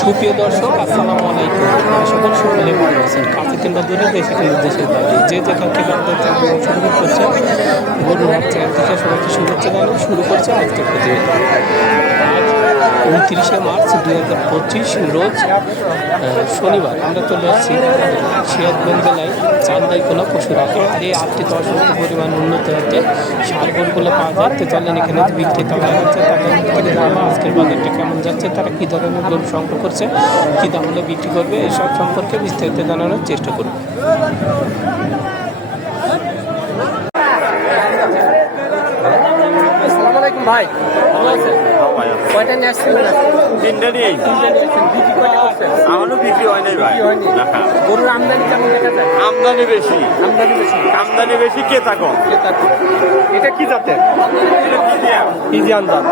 সুপ্রিয় দর্শক, আসসালামু আলাইকুম। সকল সকলে ভালো আছেন। কাছে কিংবা দূরে দেশে কিংবা দেশের বাইরে যে যেখান থেকে আমাদের চ্যানেল অংশগ্রহণ করছে গরুর হাট চ্যানেল থেকে সবাইকে শুভেচ্ছা জানাই শুরু করছে আজকের প্রতিবেদন। আজ উনত্রিশে মার্চ দু হাজার পঁচিশ, রোজ শনিবার আমরা চলে আসছি সিরাজগঞ্জ জেলায় চান্দাইকোলা পশুর। হাটে আর এই হাটটিতে অসংখ্য পরিমাণ উন্নত হতে সার গরুগুলো পাওয়া যায়। তো চলেন এখানে বিক্রেতারা যাচ্ছে তাদের আজকের বাজারটা কেমন যাচ্ছে, তারা কী ধরনের গরু সংগ্রহ করছে, কী দাম বিক্রি করবে, এসব সম্পর্কে বিস্তারিত জানানোর চেষ্টা করব ভাই। কয়টা নিয়ে আসছিলেন তিনটে নিয়েই আমারও বিক্রি হয় নাই ভাই। গরুর আমদানি কেমন দেখা যায়? আমদানি বেশি। আমদানি বেশি। আমদানি বেশি ক্রেতা কম। এটা কি জাতের? কি দাম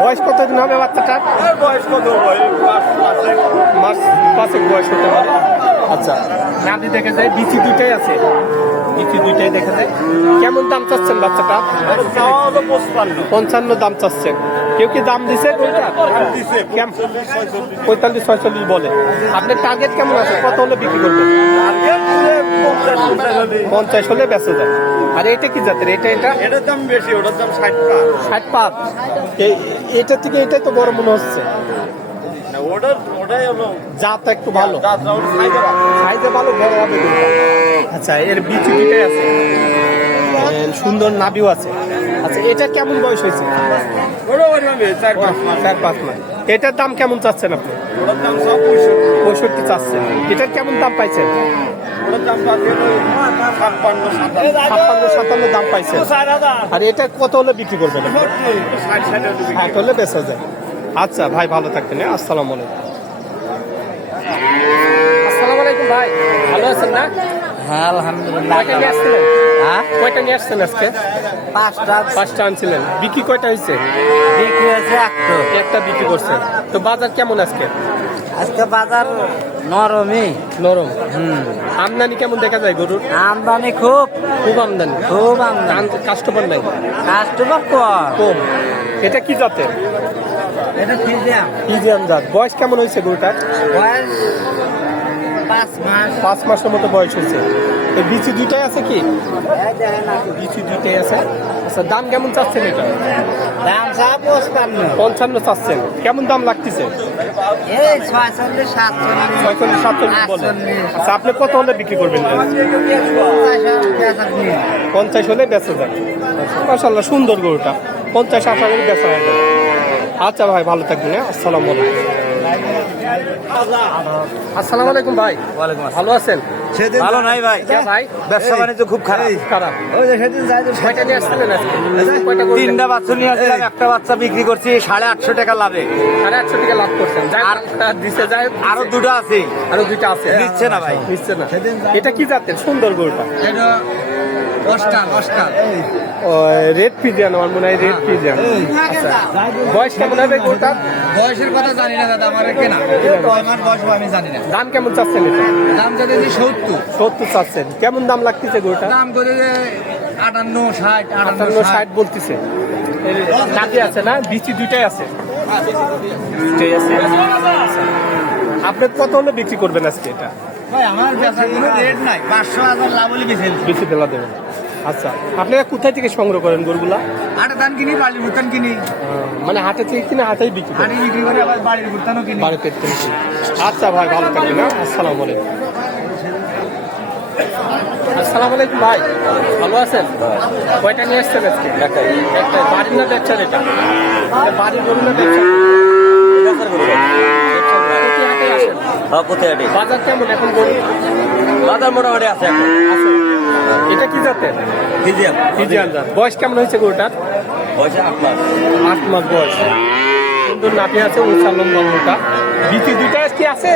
বয়স কতদিন হবে বাচ্চাটা বয়স কত মাস পাঁচেক বয়স হতে পারে। আচ্ছা। নাভি দেখা যায় বিচি দুইটাই আছে। বিচি দুইটাই দেখা যায়। কেমন দাম চাচ্ছেন বাচ্চাটা? পঞ্চান্ন দাম চাচ্ছেন। কেউ কি দাম দিছে পঁয়তাল্লিশ, ছয়চল্লিশ বলে। আপনার টার্গেট কেমন আছে? কত হলে বিক্রি করবেন? পঞ্চাশ হলে। বেঁচে যায় আর এটা কি জাতের? এটা এটা? এটার দাম বেশি ওটার দাম ষাট টাকা ষাট এই এটা থেকে এটাই তো বড় মনে হচ্ছে। ওটার ওটাই হলো জাত একটু ভালো। যাত্রা ওর খাইতে পারে। সাইজে ভালো বড় হবে আচ্ছা এর বিচি দুটাই আছে। সুন্দর নাভিও আছে। আচ্ছা এটা কেমন বয়স হয়েছে? চার পাঁচ মাস। এটার দাম কেমন চাচ্ছেন আপনি? পঁয়ষট্টি। চাচ্ছেন। এটার কেমন দাম পাইছেন? দাম ছাপ্পান্ন সাতান্ন। দাম পাইছেন। আর এটা কত হলে বিক্রি করবেন ষাট হলে বিক্রি ষাট হলে বেচা যায়। আচ্ছা ভাই ভালো থাকবেন হ্যাঁ? আসসালামু আলাইকুম। আসসালামু আলাইকুম ভাই। ভালো আছেন না? হ্যাঁ আলহামদুলিল্লাহ। কয়টা নিয়ে আসছিলেন? হ্যাঁ? কয়টা নিয়ে আসছেন আজকে? পাঁচটা। পাঁচটা আনছিলেন। বিক্রি কয়টা হয়েছে? বিক্রি হয়েছে একটু। একটা বিক্রি করছেন তো বাজার কেমন আজকে? আজকে বাজার নরমই। নরম। হুম। আমদানি কেমন দেখা যায় গরুর? আমদানি খুব। খুব আমদানি? খুব আমদানি। কাস্টমার নাই? কাস্টমার কম। কম। এটা কি জাতের? এটা ফিজিয়াম। জাত। বয়স কেমন হয়েছে গরুটার? বয়স পাঁচ মাস। পাঁচ মাসের মতো বয়স হয়েছে। এই বিচি দুইটাই আছে কি? বিচি দুইটাই আছে। আচ্ছা দাম কেমন চাচ্ছেন এটা? দাম পঁচপান্ন। পঞ্চান্ন চাচ্ছেন। কেমন দাম লাগতেছে? এই ছয়চল্লিশ সাতচল্লিশ। ছয়চল্লিশ সাতচল্লিশ বলে আচ্ছা আপনি কত হলে বিক্রি করবেন? পঞ্চাশ হলে বেচা যায় মাসাল্লাহ সুন্দর গরুটা। পঞ্চাশ আশা করে বেচা হয়ে যাবে। আচ্ছা ভাই ভালো থাকবেন হ্যাঁ? আসসালামু আলাইকুম। আসসালামু আলাইকুম। ভাই। ভালো আছেন? ভালো নাই ভাই। ভাই। ব্যবসা বাণিজ্য খুব খারাপ। খারাপ। কয়টা নিয়ে আসছিলেন আজকে? তিনটা বাচ্চা নিয়ে আসলাম একটা বাচ্চা বিক্রি করছি সাড়ে আটশো টাকা লাভে। সাড়ে আটশো টাকা লাভ করছেন। আর- আর দিছে যায় আরও দুটো আছে। আরও দুইটা আছে। নিচ্ছে না ভাই। নিচ্ছে না। এটা কি জাতের? সুন্দর গরুটা। রেড পিজিয়ান আমার মনে হয় রেড পিজিয়ান আচ্ছা। বয়স কেমন হবে গরুটার? বয়সের কথা জানি না দাদা আমার কেনা। বয়স আমি জানি না। দাম কেমন চাচ্ছেন দাম যদি সত্তর সত্তর চাচ্ছেন। কেমন দাম লাগতেছে গরুটা? দাম করে আটান্ন ষাট আটান্ন ষাট। বলতেছে। কাজে আছে না? বিচি দুইটাই আছে। দুইটাই আছে। আপনি কত হলে বিক্রি করবেন আজকে এটা? ভাই আমার বেচার কোনো রেট নাই। পাঁচশো হাজার লাভ হলে বেশি বেশি ফেলা দেবেন আচ্ছা আপনারা কোথায় থেকে সংগ্রহ করেন গরুগুলা? আটা ধান কিনি বাড়ির কিনি। মানে হাটে থেকে কিনে হাটেই বিক্রি করেন? বিক্রি করে আবার বাড়ির ভুটানও কিনি। বাড়িতে আচ্ছা ভাই ভালো থাকবেন হ্যাঁ? আসসালামু আলাইকুম। আসসালামু আলাইকুম ভাই। ভালো আছেন? কয়টা নিয়ে আসছেন আজকে? একটা বাড়ির না ব্যবসার এটা? বাড়ির গরু। না বাজার কেমন এখন গরু? বাজার মোটামুটি আছে এটা কি জাতের? ফিজিয়াম ফিজিয়ান জাত। বয়স কেমন হয়েছে গরুটার? বয়স আট মাস। আট মাস বয়স। সুন্দর নাটি আছে নম্বর গরুটা। বিচি দুইটা কি আছে?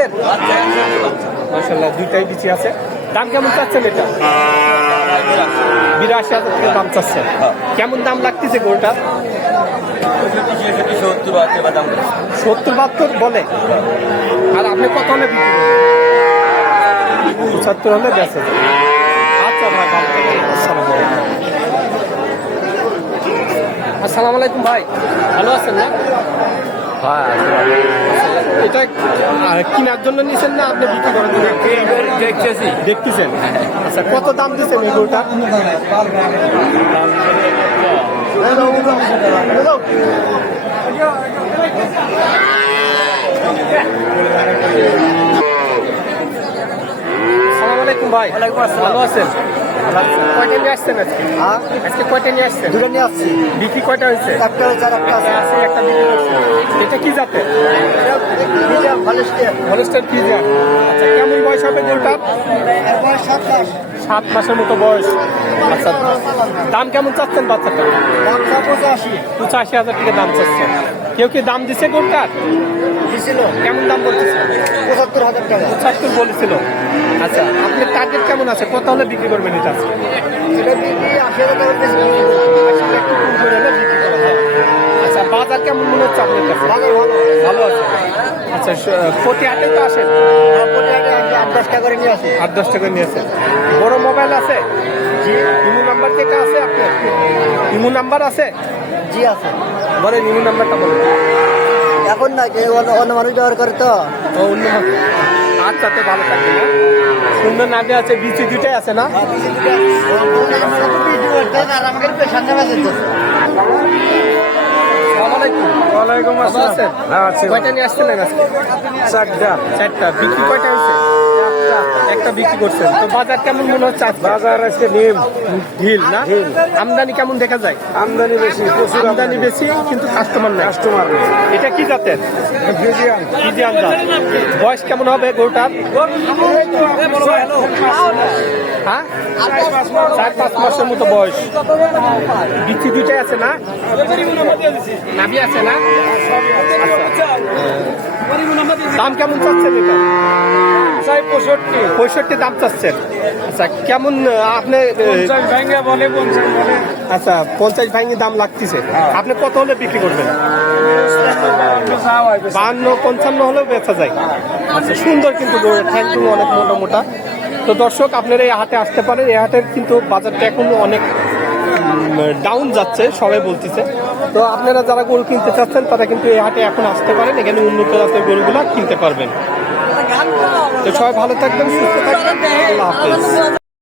মাসাল্লাহ দুইটাই বিচি আছে। দাম কেমন চাচ্ছেন এটা? বিরাশি হাজার টাকা দাম চাচ্ছেন। কেমন দাম লাগতেছে গরুটার সত্তর বাহাত্তর বলে। আর আপনি কত হলে পঁচাত্তর হলে বেঁচে আচ্ছা আসসালামু আলাইকুম। ভাই। ভালো আছেন না? হ্যাঁ এটা কেনার জন্য নিছেন না আপনি বিক্রি করার জন্য? দেখতেছি। দেখতেছেন? আচ্ছা কত দাম দিচ্ছেন এই গরুটা? সালাম আলাইকুম ভাই। ভালো আছেন? কয়টা নিয়ে আসছেন আজকে? আজকে কয়টা নিয়ে আসছেন? দুটো নিয়ে আসছি। বিক্রি কয়টা হয়েছে? একটা চার একটা আছে। আছে একটা বিক্রি এটা কি স্টেপ হলস্টার। আচ্ছা কেমন বয়স হবে গরুটার সাত মাসের মতো বয়স। আচ্ছা দাম কেমন চাচ্ছেন বাচ্চাটা? পঁচাশি হাজার টাকা দাম চাচ্ছেন। কেউ কি দাম দিছে গরুটার? দিছিল। কেমন দাম বলতেছে? পঁচাত্তর হাজার টাকা। পঁচাত্তর বলেছিল। আচ্ছা আপনার টার্গেট কেমন আছে? কত হলে বিক্রি করবেন এটা? এটা আশি হাজার টাকা বেশি আসলে একটু কম করে হলে বিক্রি করা যায় আচ্ছা বাজার কেমন মনে হচ্ছে আপনার কাছে? ভালো ভালো। ভালো আছে? আচ্ছা প্রতি হাটে তো আসেন? আগে আট দশ টাকা করে নিয়ে আট দশ টাকা নিয়েছেন বড় মোবাইল আছে? ইমো নাম্বার যেটা আছে আপনার? ইমো নাম্বার আছে? জি আছে। বলেন ইমো নাম্বারটা বলেন। এখন না কেউ অন্য মানুষ ব্যবহার করে তো। ও অন্য আচ্ছা ভালো থাকবে না সুন্দর নামে আছে বিচি দুটাই আছে না? ওয়ালাইকুম হ্যাঁ আছি কয়টা নিয়ে আসছিলেন আজকে? চারটা। চারটা। বিক্রি কয়টা হয়েছে? একটা বিক্রি করছেন। তো বাজার কেমন মনে হচ্ছে বাজার আজকে নিম। ঢিল না? আমদানি কেমন দেখা যায়? আমদানি বেশি প্রচুর আমদানি। বেশি কিন্তু কাস্টমার নাই। কাস্টমার এটা কি জাতের? ফিজিয়ান ফিজিয়ান জাত। বয়স কেমন হবে গরুটার? হ্যাঁ? চার পাঁচ মাসের মতো বয়স। দুইটাই আছে না? নাভি আছে না? আচ্ছা। দাম কেমন চাচ্ছেন এটা? চাই পঁয়ষট্টি। পঁয়ষট্টি দাম চাচ্ছেন। আচ্ছা কেমন আপনি বলে আচ্ছা পঞ্চাশ ভাঙি দাম লাগতেছে। আপনি কত হলে বিক্রি করবেন? বাহান্ন পঞ্চান্ন হলেও বেচা যায়। আচ্ছা সুন্দর কিন্তু অনেক মোটা মোটা। তো দর্শক, আপনারা এই হাটে আসতে পারেন। এই হাটের কিন্তু বাজারটা এখন অনেক ডাউন যাচ্ছে, সবাই বলতেছে। তো আপনারা যারা গরু কিনতে চাচ্ছেন, তারা কিন্তু এই হাটে এখন আসতে পারেন। এখানে উন্নত জাতের গরুগুলো কিনতে পারবেন। তো সবাই ভালো থাকবেন, সুস্থ থাকবেন। আল্লাহ হাফেজ।